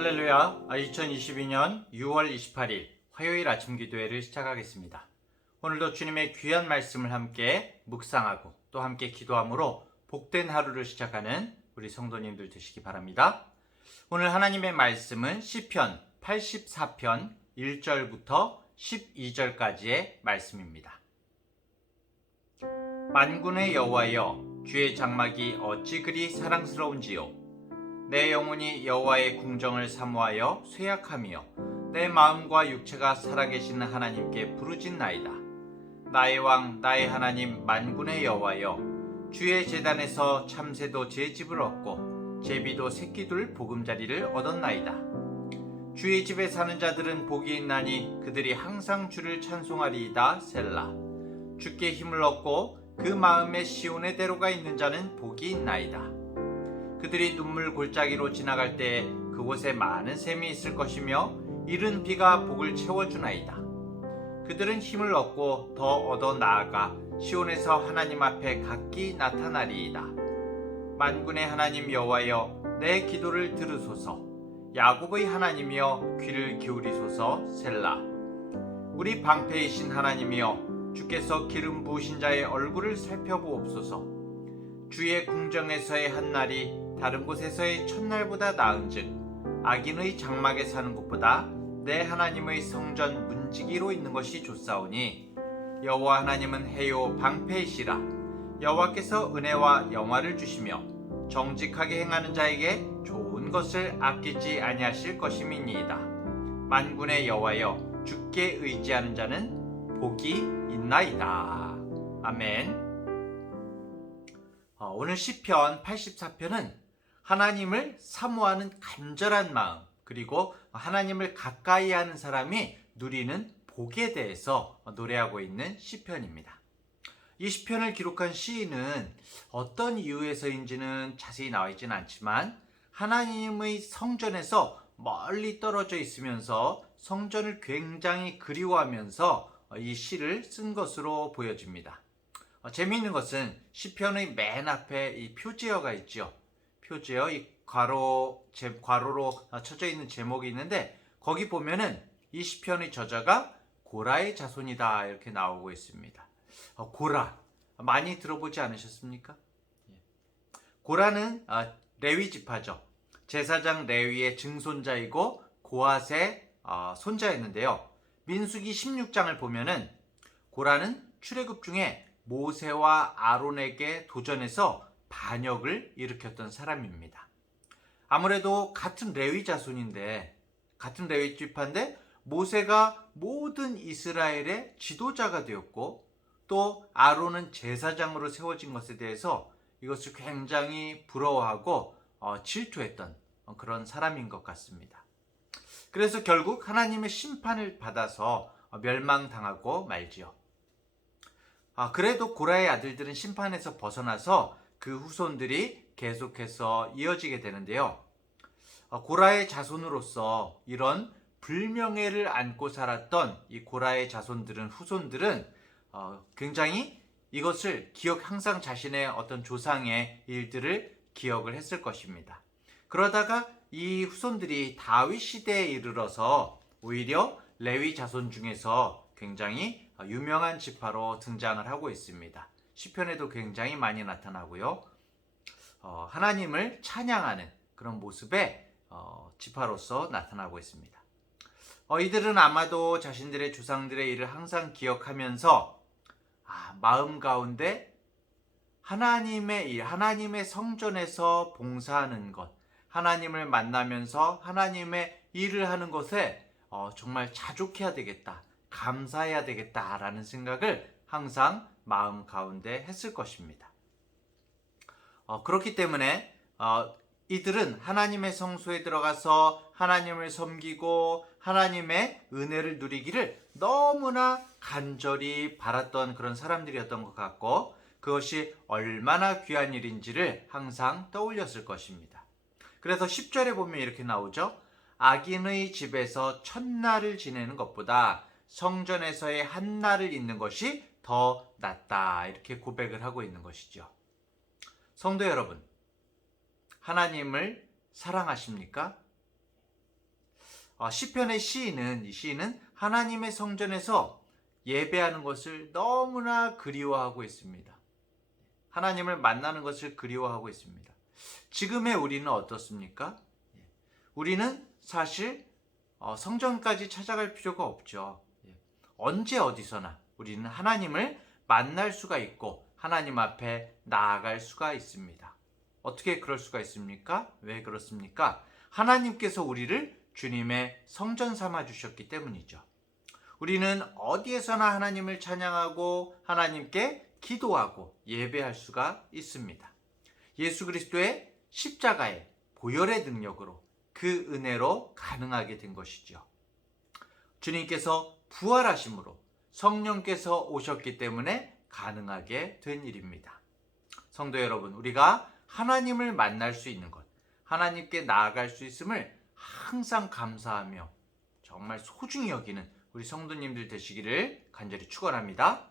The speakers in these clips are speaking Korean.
할렐루야. 2022년 6월 28일 화요일 아침 기도회를 시작하겠습니다. 오늘도 주님의 귀한 말씀을 함께 묵상하고 또 함께 기도함으로 복된 하루를 시작하는 우리 성도님들 되시기 바랍니다. 오늘 하나님의 말씀은 시편 84편 1절부터 12절까지의 말씀입니다. 만군의 여호와여, 주의 장막이 어찌 그리 사랑스러운지요. 내 영혼이 여호와의 궁정을 사모하여 쇠약하며 내 마음과 육체가 살아계시는 하나님께 부르짖나이다. 나의 왕 나의 하나님 만군의 여호와여, 주의 제단에서 참새도 제 집을 얻고 제비도 새끼둘 보금자리를 얻었나이다. 주의 집에 사는 자들은 복이 있나니 그들이 항상 주를 찬송하리이다. 셀라. 주께 힘을 얻고 그 마음에 시온의 대로가 있는 자는 복이 있나이다. 그들이 눈물 골짜기로 지나갈 때 그곳에 많은 샘이 있을 것이며 이른 비가 복을 채워주나이다. 그들은 힘을 얻고 더 얻어 나아가 시온에서 하나님 앞에 각기 나타나리이다. 만군의 하나님 여호와여, 내 기도를 들으소서. 야곱의 하나님이여, 귀를 기울이소서. 셀라. 우리 방패이신 하나님이여, 주께서 기름 부으신 자의 얼굴을 살펴보옵소서. 주의 궁정에서의 한 날이 다른 곳에서의 첫날보다 나은즉 악인의 장막에 사는 곳보다 내 하나님의 성전 문지기로 있는 것이 좋사오니, 여호와 하나님은 해요 방패이시라. 여호와께서 은혜와 영화를 주시며 정직하게 행하는 자에게 좋은 것을 아끼지 아니하실 것임이니이다. 만군의 여호와여, 주께 의지하는 자는 복이 있나이다. 아멘. 오늘 시편 84편은 하나님을 사모하는 간절한 마음, 그리고 하나님을 가까이 하는 사람이 누리는 복에 대해서 노래하고 있는 시편입니다. 이 시편을 기록한 시인은 어떤 이유에서인지는 자세히 나와 있지는 않지만 하나님의 성전에서 멀리 떨어져 있으면서 성전을 굉장히 그리워하면서 이 시를 쓴 것으로 보여집니다. 재미있는 것은 시편의 맨 앞에 이 표제어가 있죠. 표제어, 이 괄호로 쳐져 있는 제목이 있는데 거기 보면은 이 시편의 저자가 고라의 자손이다 이렇게 나오고 있습니다. 고라 많이 들어보지 않으셨습니까? 고라는 레위 지파죠. 제사장 레위의 증손자이고 고핫의 손자였는데요. 민수기 16장을 보면은 고라는 출애굽 중에 모세와 아론에게 도전해서 반역을 일으켰던 사람입니다. 아무래도 같은 레위 자손인데, 같은 레위 지파인데 모세가 모든 이스라엘의 지도자가 되었고 또 아론은 제사장으로 세워진 것에 대해서 이것을 굉장히 부러워하고 질투했던 그런 사람인 것 같습니다. 그래서 결국 하나님의 심판을 받아서 멸망당하고 말지요. 그래도 고라의 아들들은 심판에서 벗어나서 그 후손들이 계속해서 이어지게 되는데요. 고라의 자손으로서 이런 불명예를 안고 살았던 이 고라의 후손들은 굉장히 이것을 항상 자신의 어떤 조상의 일들을 기억을 했을 것입니다. 그러다가 이 후손들이 다윗 시대에 이르러서 오히려 레위 자손 중에서 굉장히 유명한 지파로 등장을 하고 있습니다. 시편에도 굉장히 많이 나타나고요. 하나님을 찬양하는 그런 모습의 지파로서 나타나고 있습니다. 이들은 아마도 자신들의 조상들의 일을 항상 기억하면서 마음 가운데 하나님의 일, 하나님의 성전에서 봉사하는 것, 하나님을 만나면서 하나님의 일을 하는 것에 정말 자족해야 되겠다, 감사해야 되겠다라는 생각을 항상 마음 가운데 했을 것입니다. 그렇기 때문에 이들은 하나님의 성소에 들어가서 하나님을 섬기고 하나님의 은혜를 누리기를 너무나 간절히 바랐던 그런 사람들이었던 것 같고, 그것이 얼마나 귀한 일인지를 항상 떠올렸을 것입니다. 그래서 10절에 보면 이렇게 나오죠. 악인의 집에서 첫날을 지내는 것보다 성전에서의 한 날을 있는 것이 더 낫다, 이렇게 고백을 하고 있는 것이죠. 성도 여러분, 하나님을 사랑하십니까? 시편의 시인은 이 시인은 하나님의 성전에서 예배하는 것을 너무나 그리워하고 있습니다. 하나님을 만나는 것을 그리워하고 있습니다. 지금의 우리는 어떻습니까? 우리는 사실 성전까지 찾아갈 필요가 없죠. 언제 어디서나 우리는 하나님을 만날 수가 있고 하나님 앞에 나아갈 수가 있습니다. 어떻게 그럴 수가 있습니까? 왜 그렇습니까? 하나님께서 우리를 주님의 성전 삼아 주셨기 때문이죠. 우리는 어디에서나 하나님을 찬양하고 하나님께 기도하고 예배할 수가 있습니다. 예수 그리스도의 십자가의 보혈의 능력으로 그 은혜로 가능하게 된 것이죠. 주님께서 부활하심으로 성령께서 오셨기 때문에 가능하게 된 일입니다. 성도 여러분, 우리가 하나님을 만날 수 있는 것, 하나님께 나아갈 수 있음을 항상 감사하며 정말 소중히 여기는 우리 성도님들 되시기를 간절히 축원합니다.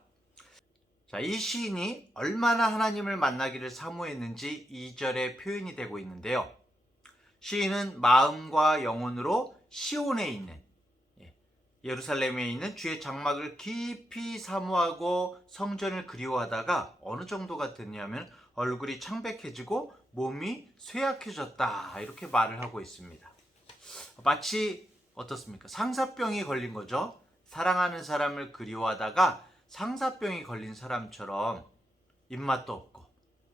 자, 이 시인이 얼마나 하나님을 만나기를 사모했는지 2절에 표현이 되고 있는데요. 시인은 마음과 영혼으로 시온에 있는 예루살렘에 있는 주의 장막을 깊이 사모하고 성전을 그리워하다가 어느 정도가 됐냐면 얼굴이 창백해지고 몸이 쇠약해졌다, 이렇게 말을 하고 있습니다. 마치 어떻습니까? 상사병이 걸린 거죠. 사랑하는 사람을 그리워하다가 상사병이 걸린 사람처럼 입맛도 없고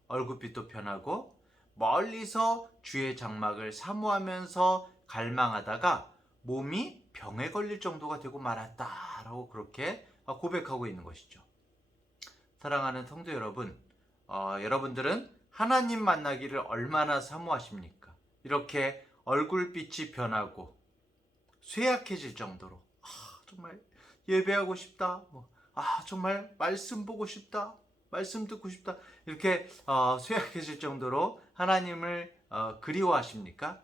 얼굴빛도 변하고 멀리서 주의 장막을 사모하면서 갈망하다가 몸이 병에 걸릴 정도가 되고 말았다라고 그렇게 고백하고 있는 것이죠. 사랑하는 성도 여러분, 여러분들은 하나님 만나기를 얼마나 사모하십니까? 이렇게 얼굴빛이 변하고 쇠약해질 정도로 정말 예배하고 싶다, 정말 말씀 보고 싶다, 말씀 듣고 싶다, 이렇게 쇠약해질 정도로 하나님을 그리워하십니까?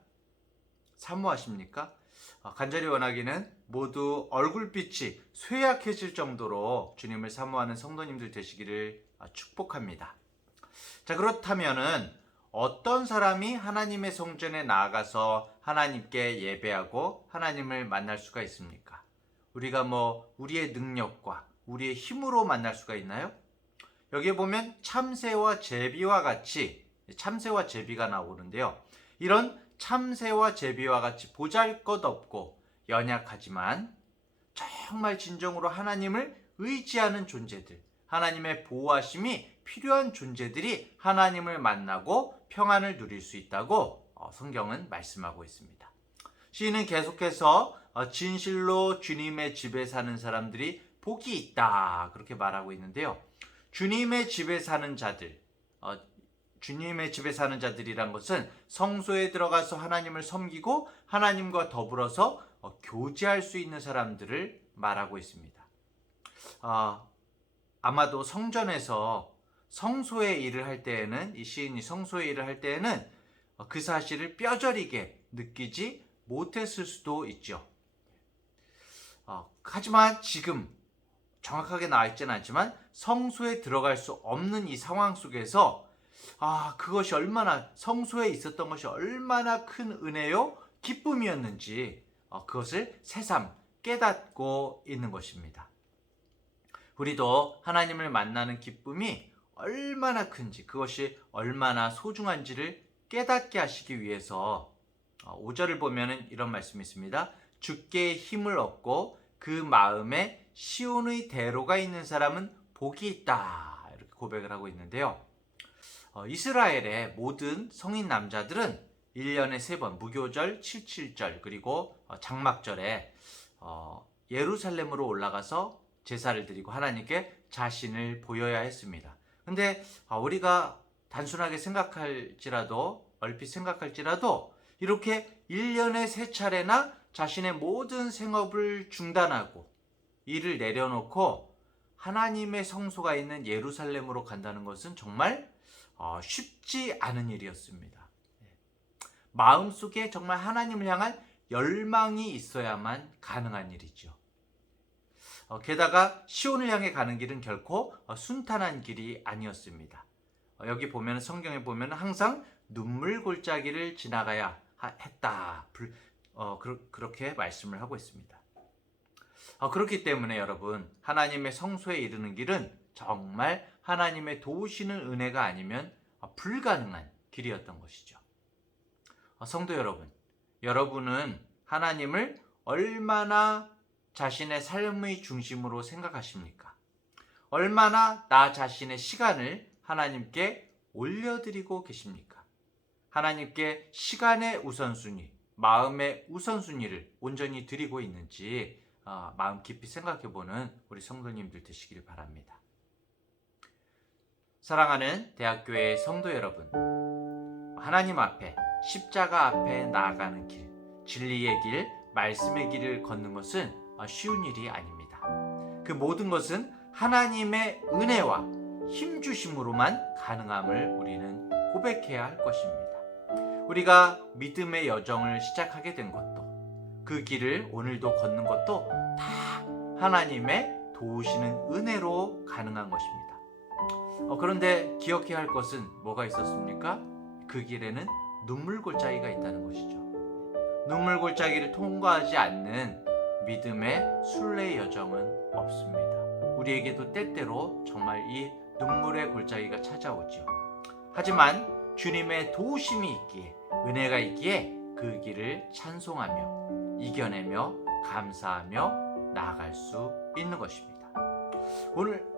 사모하십니까? 간절히 원하기는 모두 얼굴빛이 쇠약해질 정도로 주님을 사모하는 성도님들 되시기를 축복합니다. 자, 그렇다면은 어떤 사람이 하나님의 성전에 나아가서 하나님께 예배하고 하나님을 만날 수가 있습니까? 우리가 우리의 능력과 우리의 힘으로 만날 수가 있나요? 여기에 보면 참새와 제비와 같이 참새와 제비가 나오는데요. 이런 참새와 제비와 같이 보잘것없고 연약하지만 정말 진정으로 하나님을 의지하는 존재들, 하나님의 보호하심이 필요한 존재들이 하나님을 만나고 평안을 누릴 수 있다고 성경은 말씀하고 있습니다. 시인은 계속해서 진실로 주님의 집에 사는 사람들이 복이 있다, 그렇게 말하고 있는데요. 주님의 집에 사는 자들, 주님의 집에 사는 자들이란 것은 성소에 들어가서 하나님을 섬기고 하나님과 더불어서 교제할 수 있는 사람들을 말하고 있습니다. 아마도 성전에서 성소의 일을 할 때에는, 이 시인이 성소의 일을 할 때에는 그 사실을 뼈저리게 느끼지 못했을 수도 있죠. 하지만 지금 정확하게 나와 있지는 않지만 성소에 들어갈 수 없는 이 상황 속에서 그것이 얼마나, 성소에 있었던 것이 얼마나 큰 은혜요 기쁨이었는지 그것을 새삼 깨닫고 있는 것입니다. 우리도 하나님을 만나는 기쁨이 얼마나 큰지, 그것이 얼마나 소중한지를 깨닫게 하시기 위해서 5절을 보면 이런 말씀이 있습니다. 주께 힘을 얻고 그 마음에 시온의 대로가 있는 사람은 복이 있다, 이렇게 고백을 하고 있는데요. 이스라엘의 모든 성인 남자들은 1년에 3번 무교절, 칠칠절, 그리고 장막절에 예루살렘으로 올라가서 제사를 드리고 하나님께 자신을 보여야 했습니다. 근데 우리가 단순하게 생각할지라도, 얼핏 생각할지라도 이렇게 1년에 3차례나 자신의 모든 생업을 중단하고 일을 내려놓고 하나님의 성소가 있는 예루살렘으로 간다는 것은 정말 쉽지 않은 일이었습니다. 마음속에 정말 하나님을 향한 열망이 있어야만 가능한 일이죠. 게다가 시온을 향해 가는 길은 결코 순탄한 길이 아니었습니다. 여기 보면, 성경에 보면 항상 눈물 골짜기를 지나가야 했다. 그렇게 말씀을 하고 있습니다. 그렇기 때문에 여러분, 하나님의 성소에 이르는 길은 정말 하나님의 도우시는 은혜가 아니면 불가능한 길이었던 것이죠. 성도 여러분, 여러분은 하나님을 얼마나 자신의 삶의 중심으로 생각하십니까? 얼마나 나 자신의 시간을 하나님께 올려드리고 계십니까? 하나님께 시간의 우선순위, 마음의 우선순위를 온전히 드리고 있는지 마음 깊이 생각해보는 우리 성도님들 되시기를 바랍니다. 사랑하는 대학교의 성도 여러분, 하나님 앞에, 십자가 앞에 나아가는 길, 진리의 길, 말씀의 길을 걷는 것은 쉬운 일이 아닙니다. 그 모든 것은 하나님의 은혜와 힘주심으로만 가능함을 우리는 고백해야 할 것입니다. 우리가 믿음의 여정을 시작하게 된 것도, 그 길을 오늘도 걷는 것도 다 하나님의 도우시는 은혜로 가능한 것입니다. 그런데 기억해야 할 것은 뭐가 있었습니까? 그 길에는 눈물 골짜기가 있다는 것이죠. 눈물 골짜기를 통과하지 않는 믿음의 순례의 여정은 없습니다. 우리에게도 때때로 정말 이 눈물의 골짜기가 찾아오죠. 하지만 주님의 도우심이 있기에, 은혜가 있기에 그 길을 찬송하며 이겨내며 감사하며 나아갈 수 있는 것입니다.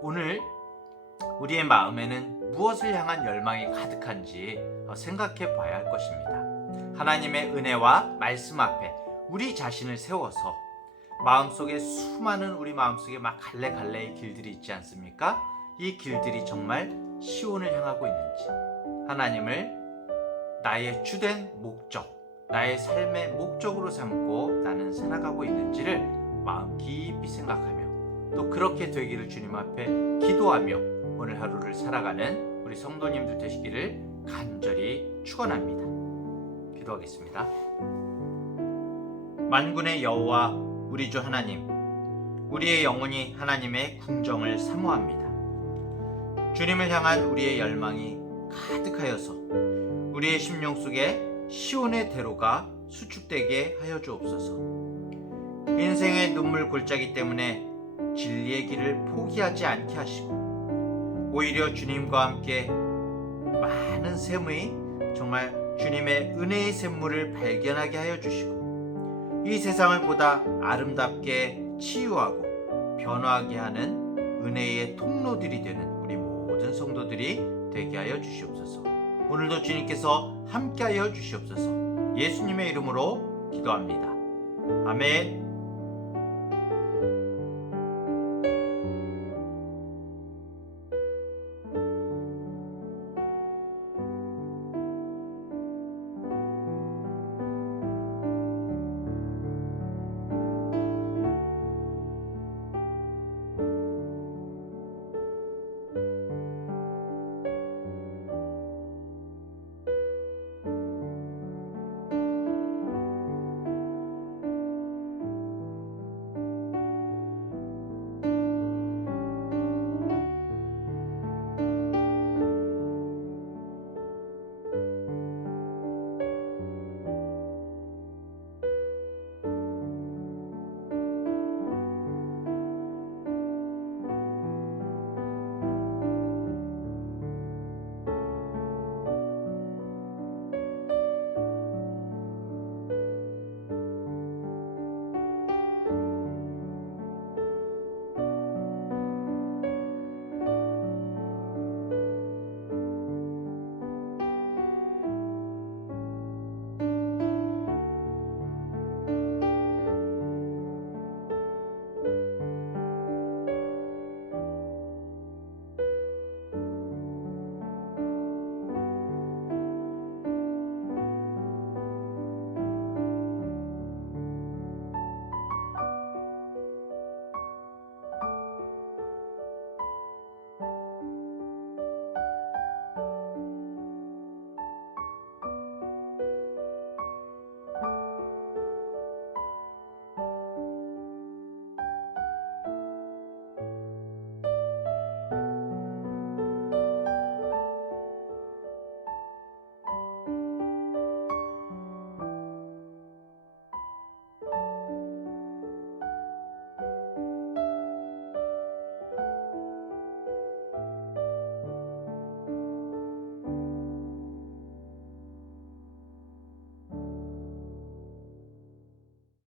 오늘 우리의 마음에는 무엇을 향한 열망이 가득한지 생각해 봐야 할 것입니다. 하나님의 은혜와 말씀 앞에 우리 자신을 세워서 마음속에 수많은 우리 마음속에 막 갈래갈래의 길들이 있지 않습니까? 이 길들이 정말 시온을 향하고 있는지, 하나님을 나의 주된 목적, 나의 삶의 목적으로 삼고 나는 살아가고 있는지를 마음 깊이 생각하며 또 그렇게 되기를 주님 앞에 기도하며 오늘 하루를 살아가는 우리 성도님들 되시기를 간절히 축원합니다. 기도하겠습니다. 만군의 여호와 우리 주 하나님, 우리의 영혼이 하나님의 궁정을 사모합니다. 주님을 향한 우리의 열망이 가득하여서 우리의 심령 속에 시온의 대로가 수축되게 하여 주옵소서. 인생의 눈물 골짜기 때문에 진리의 길을 포기하지 않게 하시고 오히려 주님과 함께 많은 샘의, 정말 주님의 은혜의 샘물을 발견하게 하여 주시고 이 세상을 보다 아름답게 치유하고 변화하게 하는 은혜의 통로들이 되는 우리 모든 성도들이 되게 하여 주시옵소서. 오늘도 주님께서 함께 하여 주시옵소서. 예수님의 이름으로 기도합니다. 아멘.